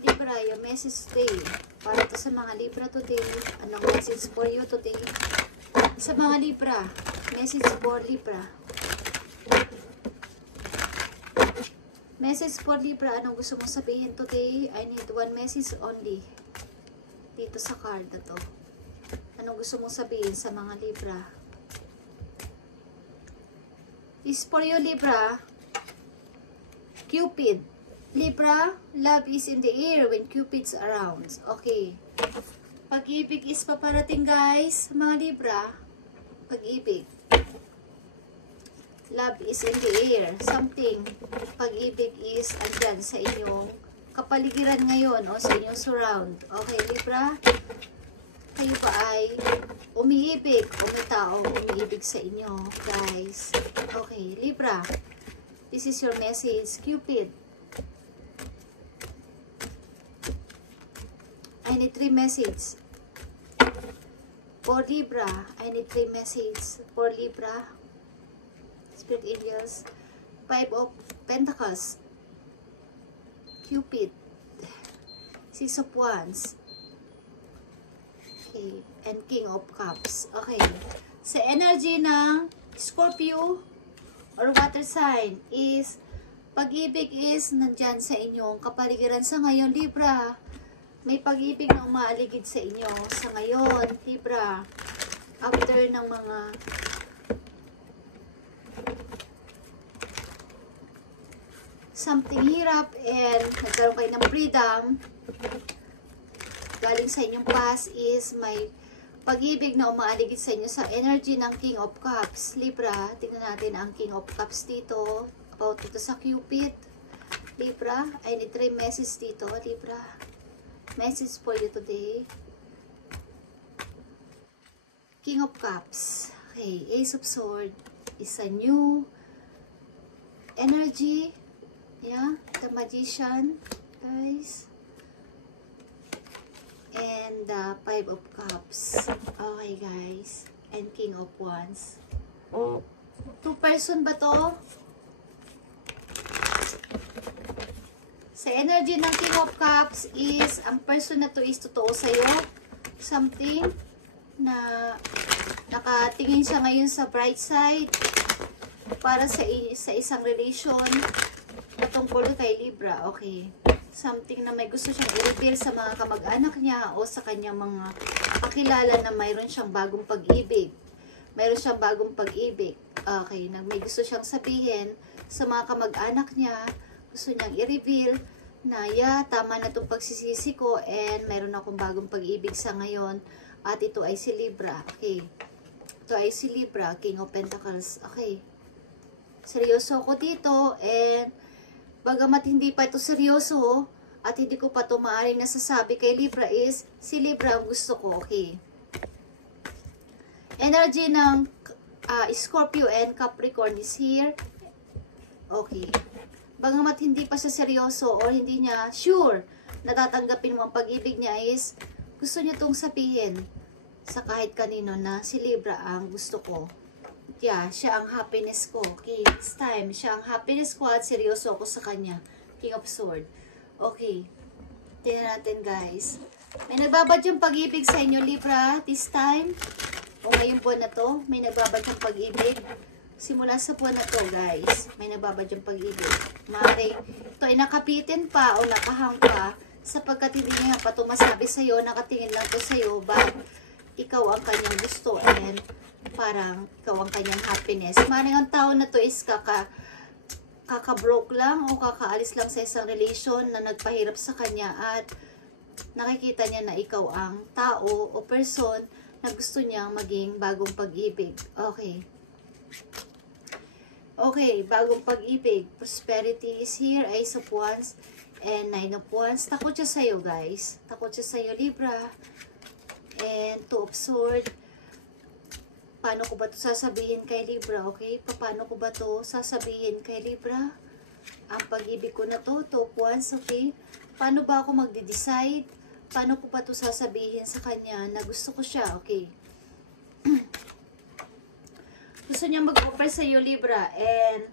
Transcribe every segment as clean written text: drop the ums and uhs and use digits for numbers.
Libra, your message today. Para to sa mga Libra today. Anong message for you today? Sa mga Libra. Message for Libra. Message for Libra. Anong gusto mong sabihin today? I need one message only. Dito sa card na to. Anong gusto mong sabihin sa mga Libra? Is for you, Libra. Cupid. Libra, love is in the air when Cupid's around. Okay. Pag-ibig is paparating, guys. Mga Libra. Pag-ibig. Love is in the air. Something. Pag-ibig is andyan sa inyong kapaligiran ngayon o sa inyong surround. Okay, Libra? Kayo pa ay umiibig o may tao umiibig sa inyo, guys. Okay, Libra. This is your message, Cupid. I need 3 messages for Libra. I need 3 messages for Libra. Spirit Angels. 5 of Pentacles. Cupid. 6 of Wands. Okay. And King of Cups. Okay. Sa energy ng Scorpio or water sign is pag-ibig is nandyan sa inyong kapaligiran sa ngayon, Libra. May pag-ibig na umaaligid sa inyo sa ngayon, Libra. After ng mga something hirap and nagkaroon kayo ng freedom galing sa inyong past is may pag-ibig na umaaligid sa inyo sa energy ng King of Cups. Libra, tingnan natin ang King of Cups dito. About dito sa Cupid. Libra, I need 3 messages dito, Libra. Message for you today. King of Cups. Okay, Ace of Swords is a new energy. Yeah, the Magician, guys. And the 5 of Cups. Okay, guys. And King of Wands. 2 person ba to? Sa energy ng King of Cups is, ang person na to is totoo sa'yo. Something na nakatingin siya ngayon sa bright side para sa isang relation na tungkol kay Libra. Okay. Something na may gusto siyang i-reveal sa mga kamag-anak niya o sa kanyang mga kakilala na mayroon siyang bagong pag-ibig. Mayroon siyang bagong pag-ibig. Okay. May gusto siyang sabihin sa mga kamag-anak niya. Gusto niyang i-reveal na tama na itong pagsisisi ko and mayroon akong bagong pag-ibig sa ngayon at ito ay si Libra. Okay. Ito ay si Libra, King of Pentacles. Okay. Seryoso ako dito and bagamat hindi pa ito seryoso at hindi ko pa ito maaaring nasasabi kay Libra is si Libra ang gusto ko. Okay. Energy ng Scorpio and Capricorn is here. Okay. Bagamat hindi pa siya seryoso o hindi niya sure na tatanggapin mo ang pag-ibig niya is gusto niya itong sabihin sa kahit kanino na si Libra ang gusto ko. Yeah, siya ang happiness ko. Okay, it's time. Siya ang happiness ko at seryoso ako sa kanya. King of Swords. Okay. Tingnan natin, guys. May nagbabadyang pag-ibig sa inyo, Libra, this time. O ngayong buwan na to, may nagbabadyang pag-ibig. Simula sa buwan na to, guys, may nagbabadyang pag-ibig. Mare, ito ay nakapitin pa o nakahang pa sapagkat hindi niya pa ito masabi sa'yo, nakatingin lang ito sa'yo, but ikaw ang kanyang gusto and parang ikaw ang kanyang happiness. Maring ang tao na to is kaka-broke lang o kakaalis lang sa isang relation na nagpahirap sa kanya at nakikita niya na ikaw ang tao o person na gusto niyang maging bagong pag-ibig. Okay. Okay, bagong pag-ibig. Prosperity is here. Ace of Wands and 9 of Wands. Takot siya sa'yo, guys. Takot siya sa'yo, Libra. And 2 of Swords. Paano ko ba ito sasabihin kay Libra? Okay? Paano ko ba ito sasabihin kay Libra? Ang pag-ibig ko na to, 2 of Wands. Okay? Paano ba ako magde-decide? Paano ko ba ito sasabihin sa kanya na gusto ko siya? Okay? Gusto niya mag-offer sa iyo, Libra, and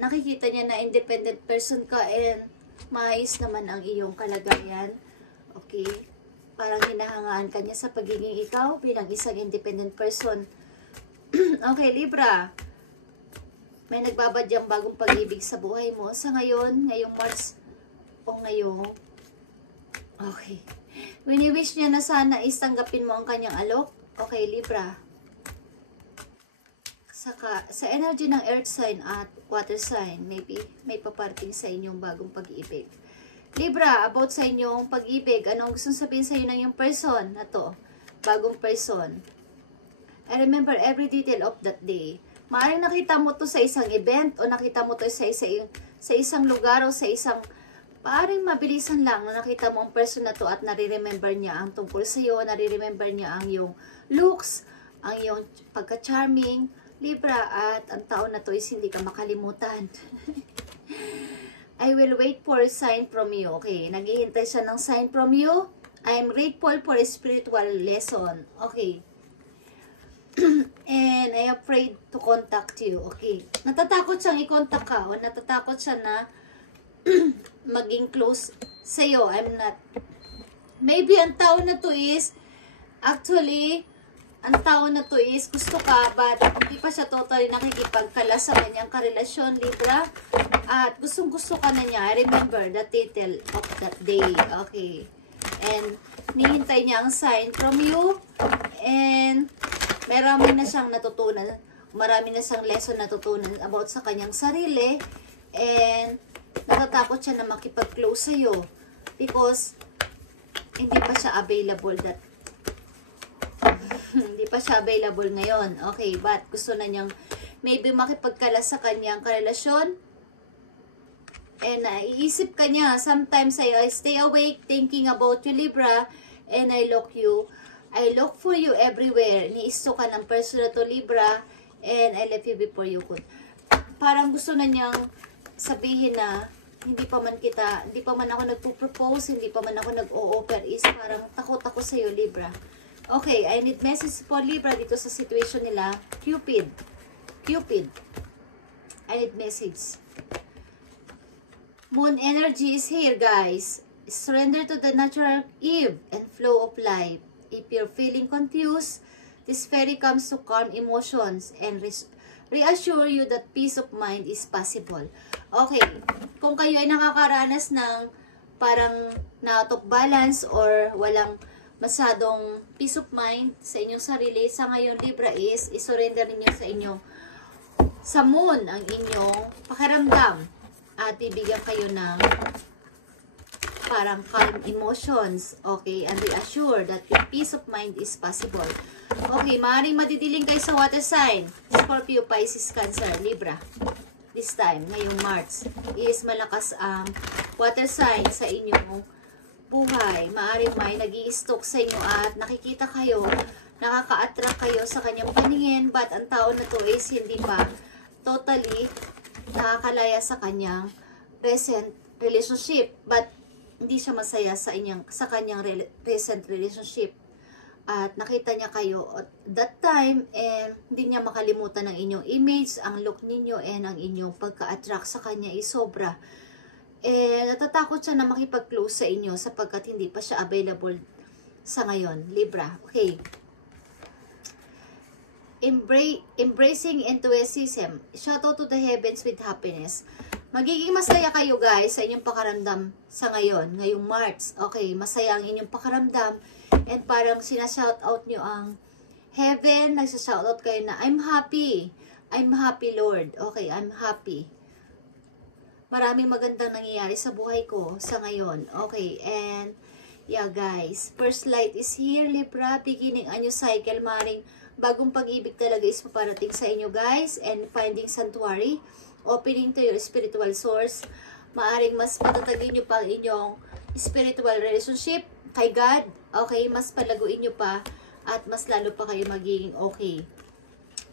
nakikita niya na independent person ka and maayos naman ang iyong kalagayan. Okay? Parang hinahangaan ka niya sa pagiging ikaw bilang isang independent person. Okay, Libra. May nagbabadyang bagong pag-ibig sa buhay mo. Sa ngayon, ngayong March o ngayong... Okay. Wini-wish niya na sana istanggapin mo ang kanyang alok. Okay, Libra. Saka, sa energy ng earth sign at water sign, maybe may paparating sa inyong bagong pag-ibig. Libra, about sa inyong pag-ibig, anong gusto sabihin sa iyo ng yung person na to? Bagong person. I remember every detail of that day. Maaaring nakita mo to sa isang event o nakita mo to sa isang lugar o sa isang... Paaring mabilisan lang na nakita mo ang person na to at nare-remember niya ang tungkol sa iyo, nare-remember niya ang iyong looks, ang iyong pagka-charming, Libra, at ang taon na to is hindi ka makalimutan. I will wait for a sign from you. Okay, naghihintay siya ng sign from you. I am grateful for a spiritual lesson. Okay. And I am afraid to contact you. Okay. Natatakot siyang i-contact ka o natatakot siya na maging close sa'yo. I'm not. Maybe ang tao na to is, actually, ang tao na to is gusto ka, but hindi pa siya totally nakikipagkala sa kanyang karelasyon, Libra. At gustong-gusto ka na niya. I remember the title of that day. Okay. And nihintay niya ang sign from you. And marami na siyang natutunan. Marami na siyang lesson natutunan about sa kanyang sarili. And natatakot siya na makipag-close sa'yo because hindi pa siya available hindi pa siya available ngayon. Okay, but gusto na niyang maybe makipagkalas sa kanyang karelasyon. And iisip ka niya. Sometimes I stay awake thinking about you, Libra, and I look for you everywhere. Iniisto ka ng person na to, Libra, and I left you before you could. Parang gusto na niyang sabihin na hindi pa man ako nagpo-propose, hindi pa man ako nag-o-offer, is parang takot ako sa iyo, Libra. Okay, I need message for Libra dito sa situation nila. Cupid. I need message. Moon energy is here, guys. Surrender to the natural ebb and flow of life. If you're feeling confused, this fairy comes to calm emotions and reassure you that peace of mind is possible. Okay, kung kayo ay nakakaranas ng parang out of balance or walang masyadong peace of mind sa inyong sarili, sa ngayon, Libra, is isurrender ninyo sa moon ang inyong pakiramdam at bibigyan kayo ng parang calm emotions, okay, and reassure that your peace of mind is possible. Okay, maaaring madidiling kayo sa water sign, Scorpio, Pisces, Cancer, Libra. This time, ngayong March, is malakas ang water sign sa inyong buhay. Maaaring may nag-i-stalk sa inyo at nakikita kayo, nakaka-attract kayo sa kanyang paningin, but ang tao na to is hindi pa totally nakakalaya sa kanyang present relationship, but hindi siya masaya sa kanyang present relationship. At nakita niya kayo at that time, and hindi niya makalimutan ang inyong image, ang look ninyo, and ang inyong pagka-attract sa kanya is sobra. Natatakot siya na makipag-close sa inyo sapagkat hindi pa siya available sa ngayon, Libra. Okay. Embracing enthusiasm. Shout out to the heavens with happiness. Magiging masaya kayo, guys, sa inyong pakaramdam sa ngayon, ngayong March. Okay, masaya ang inyong pakaramdam. And parang sinashout out nyo ang heaven, nagsashout out kayo na, I'm happy. I'm happy, Lord. Okay, I'm happy. Maraming magandang nangyayari sa buhay ko sa ngayon. Okay, and yeah, guys, first light is here, Libra, beginning a new cycle. Maring bagong pag-ibig talaga is paparating sa inyo, guys, and finding sanctuary, opening to your spiritual source. Maaring mas patatagin nyo pa ang inyong spiritual relationship kay God. Okay, mas palaguin nyo pa at mas lalo pa kayo magiging okay.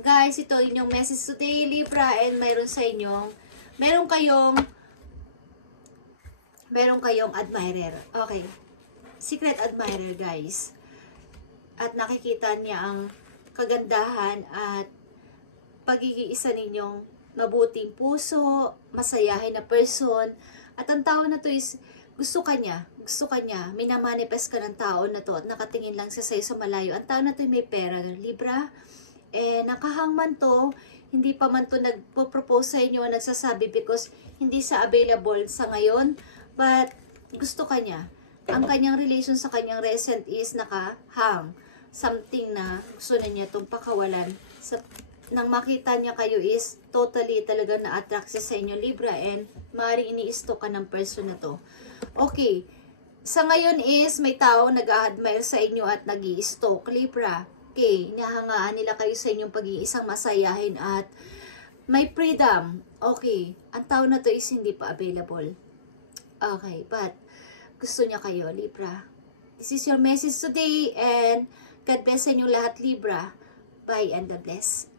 Guys, ito inyong message today, Libra, and mayroon sa inyong meron kayong admirer. Okay. Secret admirer, guys. At nakikita niya ang kagandahan at pagiging isa ninyong mabuting puso, masayahin na person, At ang tao na to is, gusto ka niya, minamanifest ka ng tao na to at nakatingin lang siya sa'yo sa malayo. Ang tao na to may pera, Libra. Nakahangman to, hindi pa man to nagpo-propose sa inyo, nagsasabi because hindi sa available sa ngayon, but gusto ka niya. Ang kanyang relation sa kanyang recent is nakahang. Something na gusto na niya itong pakawalan. Nang makita niya kayo is totally talaga na-attract siya sa inyo, Libra, and maaaring ini-stalk ka ng person na to. Okay. Sa ngayon is may tao nag-a-admire sa inyo at nag-i-stalk, Libra. Okay. Inahangaan nila kayo sa inyong pag-iisang masayahin at may freedom. Okay. Ang tao na to is hindi pa available. Okay. But gusto niya kayo, Libra. This is your message today and God bless sa inyo lahat, Libra. Bye and God bless.